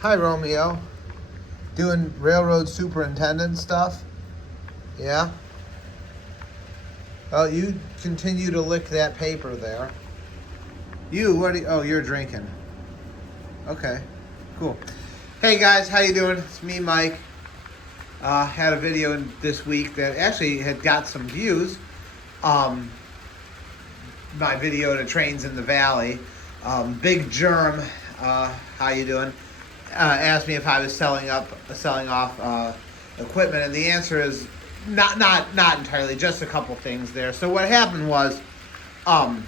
Hi, Romeo. Doing railroad superintendent stuff? Yeah? Oh, you continue to lick that paper there. Oh, you're drinking. Okay, cool. Hey guys, how you doing? It's me, Mike. Had a video this week that actually had got some views. Um, my video to Trains in the Valley. Big Germ, how you doing? Asked me if I was selling off equipment, and the answer is not entirely. Just a couple things there. So what happened was, um,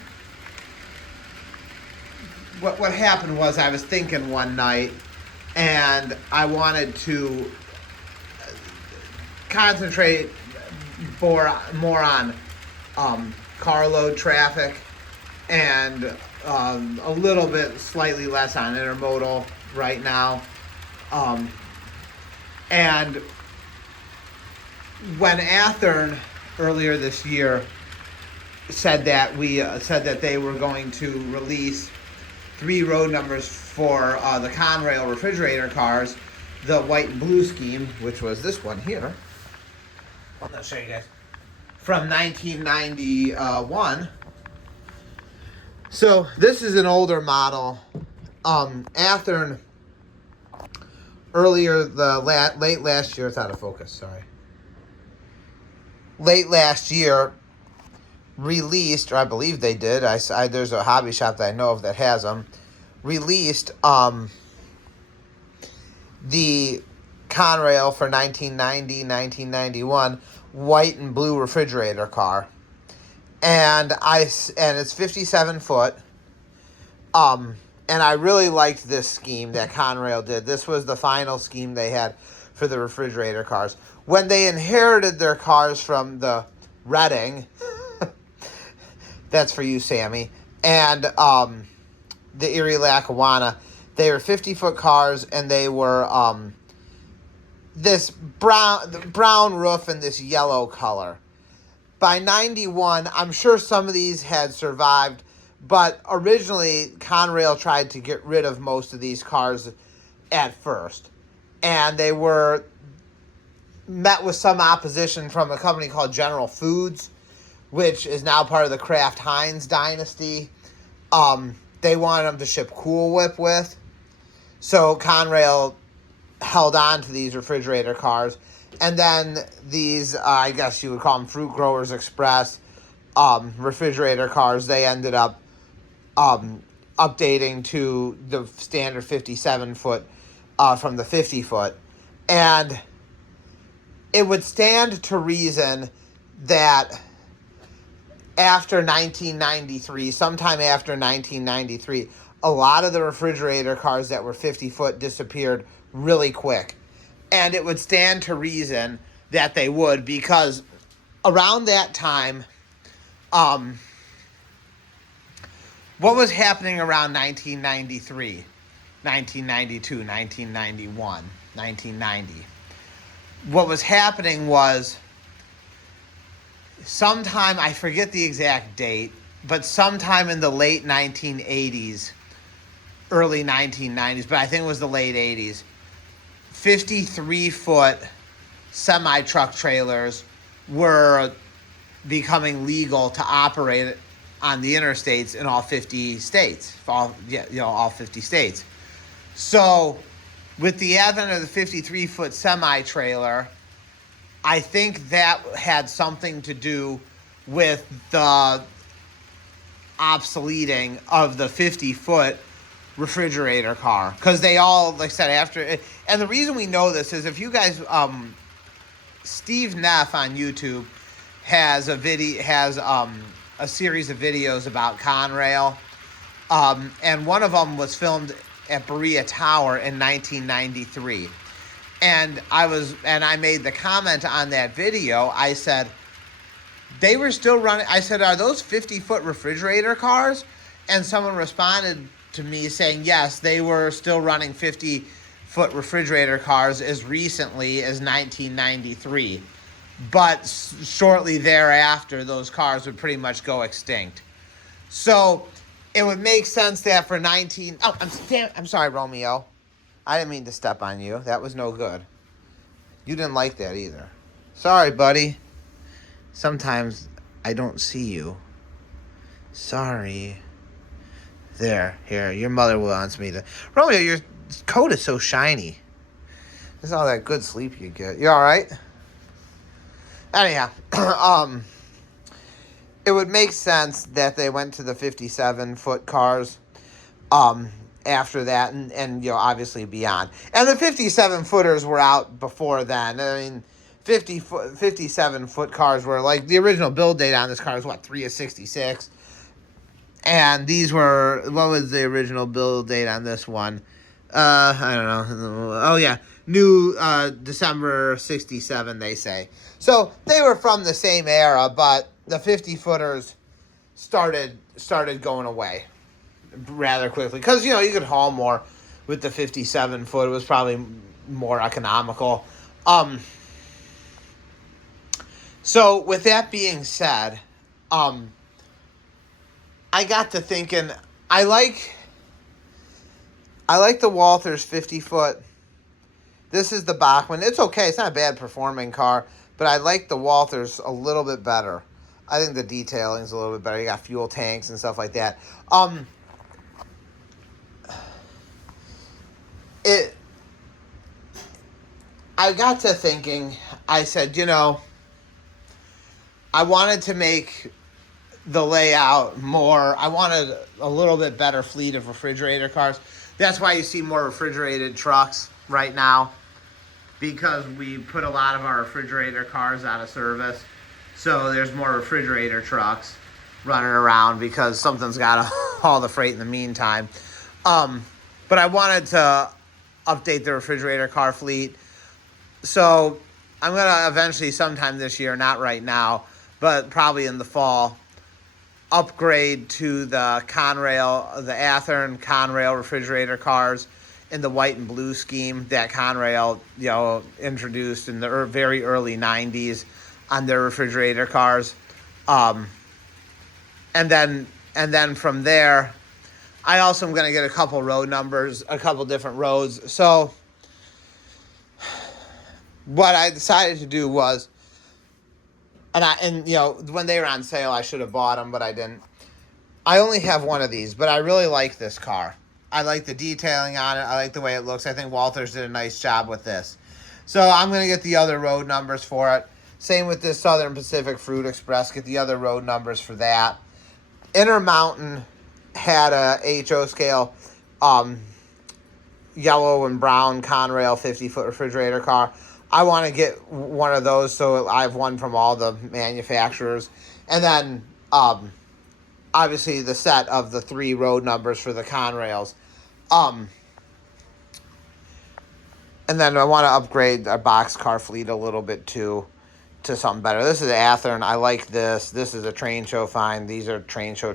what happened was I was thinking one night, and I wanted to concentrate more on carload traffic and a little bit slightly less on intermodal right now. And when Athearn earlier this year said that they were going to release 3 road numbers for the Conrail refrigerator cars, the white and blue scheme, which was this one here. I'll show you guys. From 1991. So this is an older model. Athearn earlier late last year, it's out of focus, sorry. Late last year released, or I believe they did. There's a hobby shop that I know of that has them. Released the Conrail for 1990, 1991 white and blue refrigerator car, and it's 57 foot. And I really liked this scheme that Conrail did. This was the final scheme they had for the refrigerator cars. When they inherited their cars from the Reading, that's for you, Sammy, and the Erie Lackawanna, they were 50-foot cars, and they were this brown roof and this yellow color. By 91, I'm sure some of these had survived, but originally Conrail tried to get rid of most of these cars at first. And they were met with some opposition from a company called General Foods, which is now part of the Kraft Heinz dynasty. They wanted them to ship Cool Whip with. So Conrail held on to these refrigerator cars. And then these, I guess you would call them Fruit Growers Express refrigerator cars, they ended up updating to the standard 57-foot from the 50-foot. And it would stand to reason that after 1993, sometime after 1993, a lot of the refrigerator cars that were 50-foot disappeared really quick. And it would stand to reason that they would, because around that time, what was happening around 1993, 1992, 1991, 1990? What was happening was sometime, I forget the exact date, but sometime in the late 1980s, early 1990s, but I think it was the late 80s, 53-foot semi-truck trailers were becoming legal to operate on the interstates in all 50 states. All 50 states. So, with the advent of the 53-foot semi-trailer, I think that had something to do with the obsoleting of the 50-foot refrigerator car, because they all, like I said, after. And the reason we know this is if you guys, Steve Neff on YouTube has a series of videos about Conrail, and one of them was filmed at Berea Tower in 1993, and I made the comment on that video. I said they were still running. I said, are those 50-foot refrigerator cars? And someone responded to me saying, yes, they were still running 50-foot refrigerator cars as recently as 1993. But shortly thereafter, those cars would pretty much go extinct. So it would make sense that for I'm sorry, Romeo. I didn't mean to step on you. That was no good. You didn't like that either. Sorry, buddy. Sometimes I don't see you. Sorry. There, here. Your mother wants me to. Romeo, your coat is so shiny. This is all that good sleep you get. You all right? Anyhow, it would make sense that they went to the 57-foot cars after that and obviously beyond. And the 57-footers were out before then. I mean, 57-foot cars were like, the original build date on this car is 3 of 66. And these were, what was the original build date on this one? I don't know. Oh, yeah. New December 67, they say. So they were from the same era, but the 50-footers started going away rather quickly. Because, you could haul more with the 57-foot. It was probably more economical. So with that being said, I got to thinking, I like the Walthers 50-foot. This is the Bachmann. It's okay. It's not a bad performing car, but I like the Walthers a little bit better. I think the detailing is a little bit better. You got fuel tanks and stuff like that. I got to thinking, I said, I wanted to make the layout more. I wanted a little bit better fleet of refrigerator cars. That's why you see more refrigerated trucks right now, because we put a lot of our refrigerator cars out of service. So there's more refrigerator trucks running around because something's got to haul the freight in the meantime. But I wanted to update the refrigerator car fleet. So I'm going to eventually, sometime this year, not right now, but probably in the fall, upgrade to the Conrail, the Athearn Conrail refrigerator cars in the white and blue scheme that Conrail, introduced in the very early 90s on their refrigerator cars. And then from there, I also am going to get a couple road numbers, a couple different roads. So what I decided to do was, when they were on sale, I should have bought them, but I didn't. I only have one of these, but I really like this car. I like the detailing on it. I like the way it looks. I think Walthers did a nice job with this. So I'm going to get the other road numbers for it. Same with this Southern Pacific Fruit Express. Get the other road numbers for that. Intermountain had a HO scale yellow and brown Conrail 50-foot refrigerator car. I want to get one of those, so I have one from all the manufacturers. And then, obviously, the set of the 3 road numbers for the Conrails. And then I want to upgrade our boxcar fleet a little bit, too, to something better. This is Athearn. I like this. This is a train show fine. These are train show.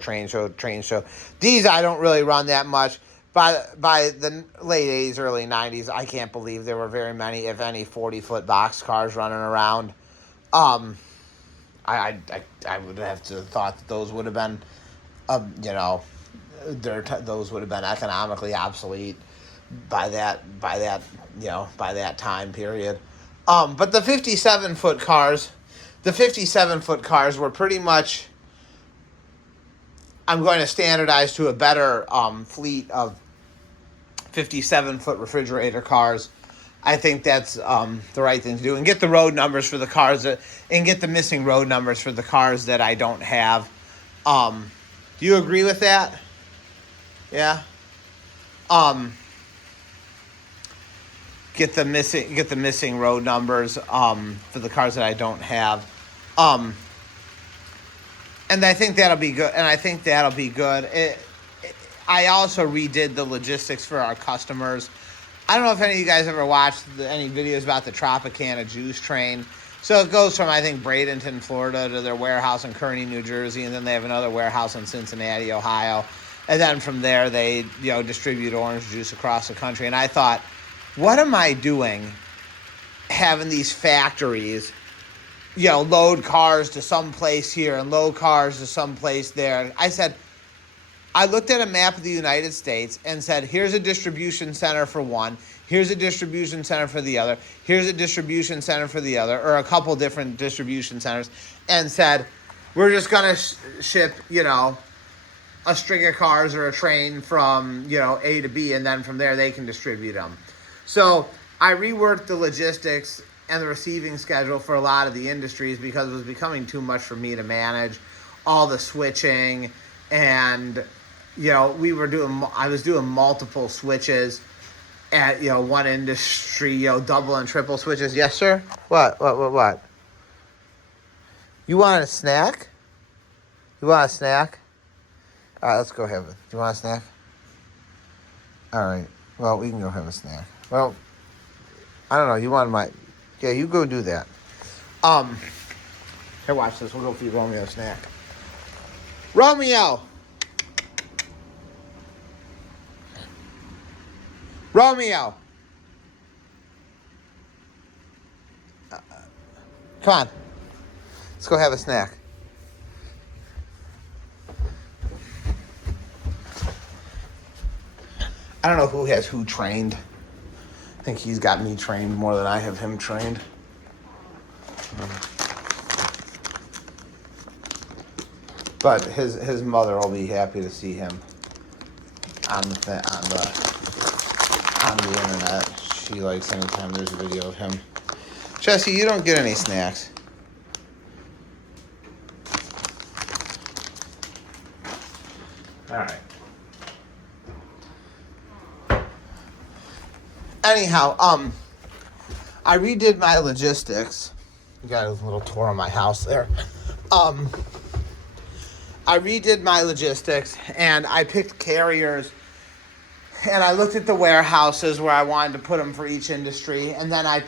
These I don't really run that much. By the late 80s, early 90s, I can't believe there were very many, if any, 40-foot box cars running around. I would have to have thought that those would have been, those would have been economically obsolete by that time period. But the 57-foot cars were pretty much. I'm going to standardize to a better fleet of 57-foot refrigerator cars. I think that's the right thing to do. And get the road numbers for the cars and get the missing road numbers for the cars that I don't have. Do you agree with that? Yeah. Get the missing road numbers for the cars that I don't have. And I think that'll be good. I also redid the logistics for our customers. I don't know if any of you guys ever watched any videos about the Tropicana juice train. So it goes from, I think, Bradenton, Florida to their warehouse in Kearney, New Jersey, and then they have another warehouse in Cincinnati, Ohio. And then from there, they distribute orange juice across the country. And I thought, what am I doing having these factories load cars to some place here and load cars to some place there? I said, I looked at a map of the United States and said, here's a distribution center for one, here's a distribution center for the other, here's a distribution center for the other, or a couple different distribution centers, and said, we're just going to ship, a string of cars or a train from, A to B, and then from there they can distribute them. So I reworked the logistics and the receiving schedule for a lot of the industries because it was becoming too much for me to manage. All the switching and, I was doing multiple switches at, one industry, double and triple switches. Yes, sir? What? You want a snack? You want a snack? All right, let's go have it. Do you want a snack? All right. Well, we can go have a snack. Well, I don't know. You want my... Yeah, you go do that. Here, watch this. We'll go feed Romeo a snack. Romeo! Romeo! Come on. Let's go have a snack. I don't know who has who trained. I think he's got me trained more than I have him trained. But his mother will be happy to see him on the internet. She likes anytime there's a video of him. Jesse, you don't get any snacks. All right. Anyhow, I redid my logistics. You got a little tour of my house there. I redid my logistics, and I picked carriers, and I looked at the warehouses where I wanted to put them for each industry, and then I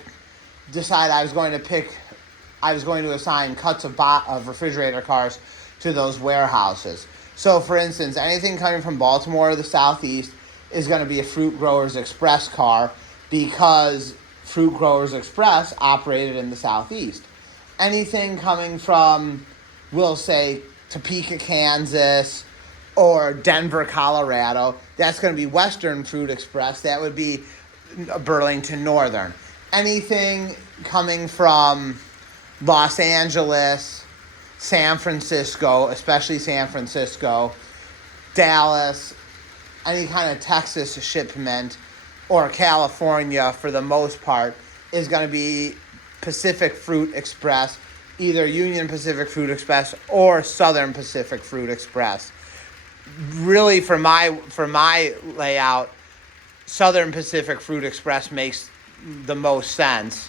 decided I was going to assign cuts of refrigerator cars to those warehouses. So, for instance, anything coming from Baltimore or the Southeast is going to be a Fruit Growers Express car because Fruit Growers Express operated in the Southeast. Anything coming from, we'll say, Topeka, Kansas, or Denver, Colorado, that's going to be Western Fruit Express. That would be Burlington Northern. Anything coming from Los Angeles, San Francisco, especially San Francisco, Dallas, any kind of Texas shipment, or California for the most part, is going to be Pacific Fruit Express, either Union Pacific Fruit Express or Southern Pacific Fruit Express. Really, for my layout, Southern Pacific Fruit Express makes the most sense.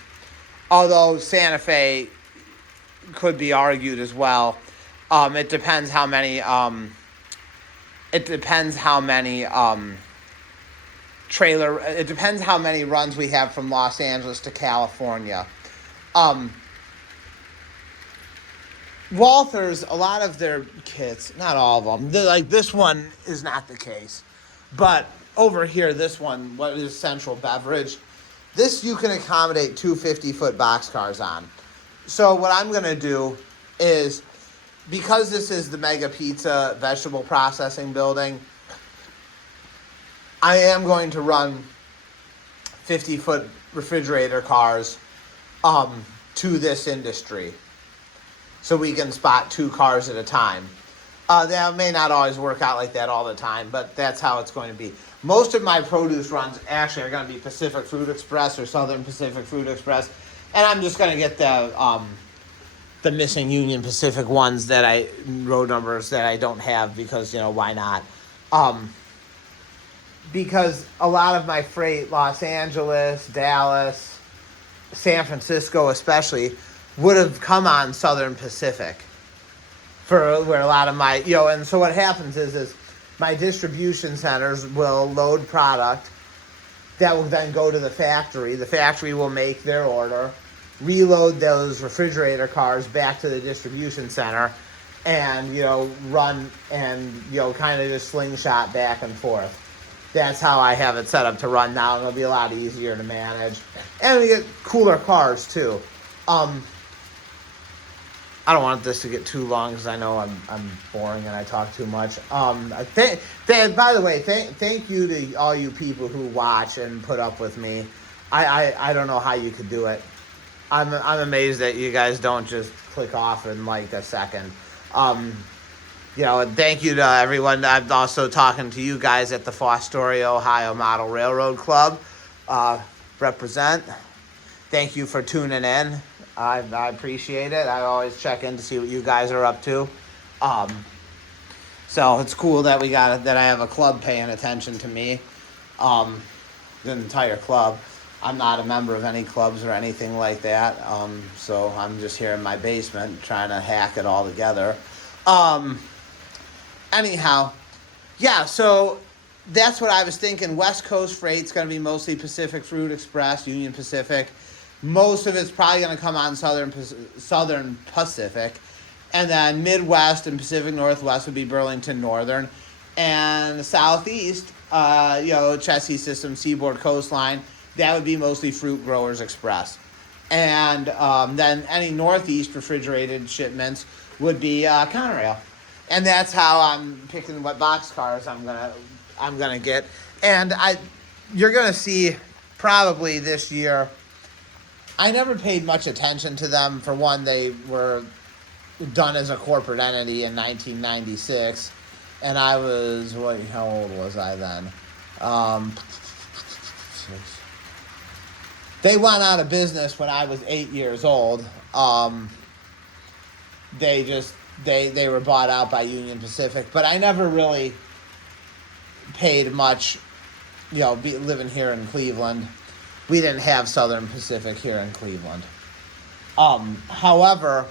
Although Santa Fe could be argued as well. It depends how many runs we have from Los Angeles to California. Walthers, a lot of their kits, not all of them, like this one is not the case. But over here, this one, what is Central Beverage, this you can accommodate two 50-foot boxcars on. So what I'm going to do is, because this is the Mega Pizza vegetable processing building, I am going to run 50-foot refrigerator cars to this industry, so we can spot two cars at a time. That may not always work out like that all the time, but that's how it's going to be. Most of my produce runs actually are going to be Pacific Fruit Express or Southern Pacific Fruit Express, and I'm just going to get the missing Union Pacific ones road numbers that I don't have because, why not? Because a lot of my freight, Los Angeles, Dallas, San Francisco especially, would have come on Southern Pacific for where a lot of my, and so what happens is my distribution centers will load product that will then go to the factory. The factory will make their order, reload those refrigerator cars back to the distribution center, and, run and, kind of just slingshot back and forth. That's how I have it set up to run now, and it'll be a lot easier to manage. And we get cooler cars, too. I don't want this to get too long because I know I'm boring and I talk too much. By the way, thank you to all you people who watch and put up with me. I don't know how you could do it. I'm amazed that you guys don't just click off in like a second. And thank you to everyone. I'm also talking to you guys at the Fostoria, Ohio Model Railroad Club. Represent. Thank you for tuning in. I appreciate it. I always check in to see what you guys are up to. So it's cool that that I have a club paying attention to me. The entire club. I'm not a member of any clubs or anything like that. So I'm just here in my basement trying to hack it all together. Anyhow, yeah, so that's what I was thinking. West Coast freight's going to be mostly Pacific Fruit Express, Union Pacific. Most of it's probably going to come on Southern Pacific. And then Midwest and Pacific Northwest would be Burlington Northern. And the Southeast, Chessie System, Seaboard Coastline, that would be mostly Fruit Growers Express. And then any Northeast refrigerated shipments would be Conrail. And that's how I'm picking what boxcars I'm gonna get. And you're gonna see probably this year. I never paid much attention to them. For one, they were done as a corporate entity in 1996, and I was how old was I then? They went out of business when I was 8 years old. They were bought out by Union Pacific, but I never really paid much, living here in Cleveland. We didn't have Southern Pacific here in Cleveland. However,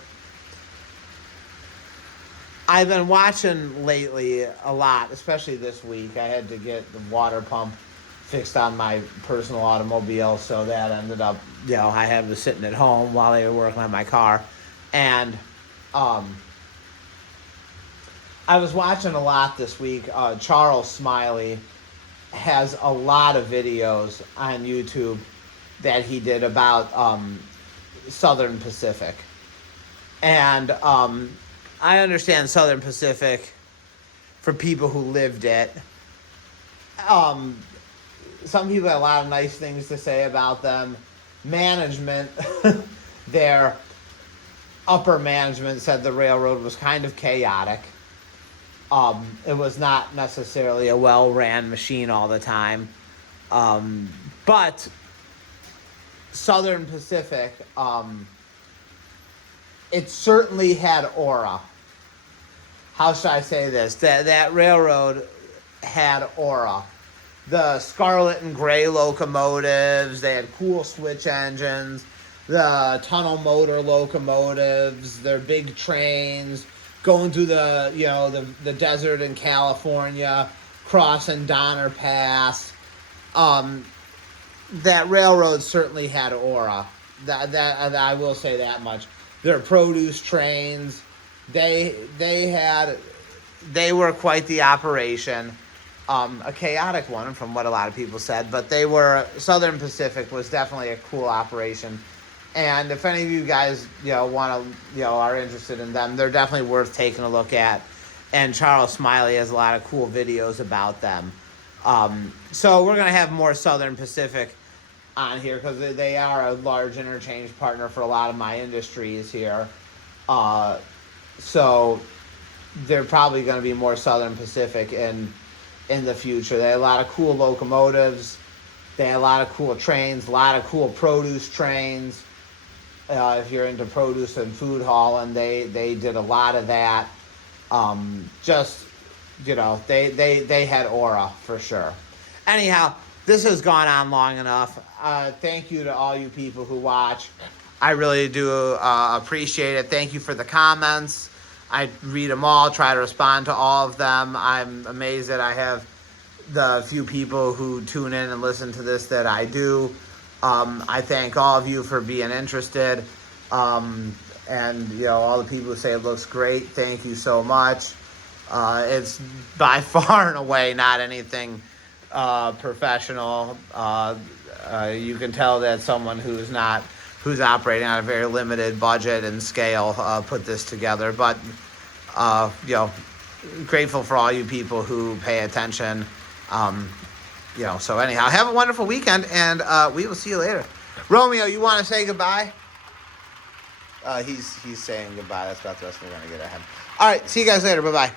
I've been watching lately a lot, especially this week. I had to get the water pump fixed on my personal automobile, so that ended up, I had was sitting at home while they were working on my car. And I was watching a lot this week. Charles Smiley has a lot of videos on YouTube that he did about Southern Pacific. And I understand Southern Pacific for people who lived it. Some people had a lot of nice things to say about them. Management, their upper management said the railroad was kind of chaotic. It was not necessarily a well-ran machine all the time. But Southern Pacific, it certainly had aura. How should I say this? That railroad had aura. The scarlet and gray locomotives, they had cool switch engines, the tunnel motor locomotives, their big trains, going through the desert in California, crossing Donner Pass. That railroad certainly had aura. That I will say that much. Their produce trains, they were quite the operation. A chaotic one from what a lot of people said, but Southern Pacific was definitely a cool operation. And if any of you guys, are interested in them, they're definitely worth taking a look at. And Charles Smiley has a lot of cool videos about them. So we're going to have more Southern Pacific on here because they are a large interchange partner for a lot of my industries here. So they're probably going to be more Southern Pacific in the future. They had a lot of cool locomotives. They had a lot of cool trains, a lot of cool produce trains. If you're into produce and food hauling, they did a lot of that. They had aura for sure. Anyhow, this has gone on long enough. Thank you to all you people who watch. I really do appreciate it. Thank you for the comments. I read them all, try to respond to all of them. I'm amazed that I have the few people who tune in and listen to this that I do. I thank all of you for being interested. And all the people who say it looks great, thank you so much. It's by far and away not anything professional. You can tell that someone who's not who's operating on a very limited budget and scale put this together. But, you know, grateful for all you people who pay attention. You know, so anyhow, have a wonderful weekend, and we will see you later. Romeo, you want to say goodbye? He's saying goodbye. That's about the rest we're going to get ahead. All right, see you guys later. Bye-bye.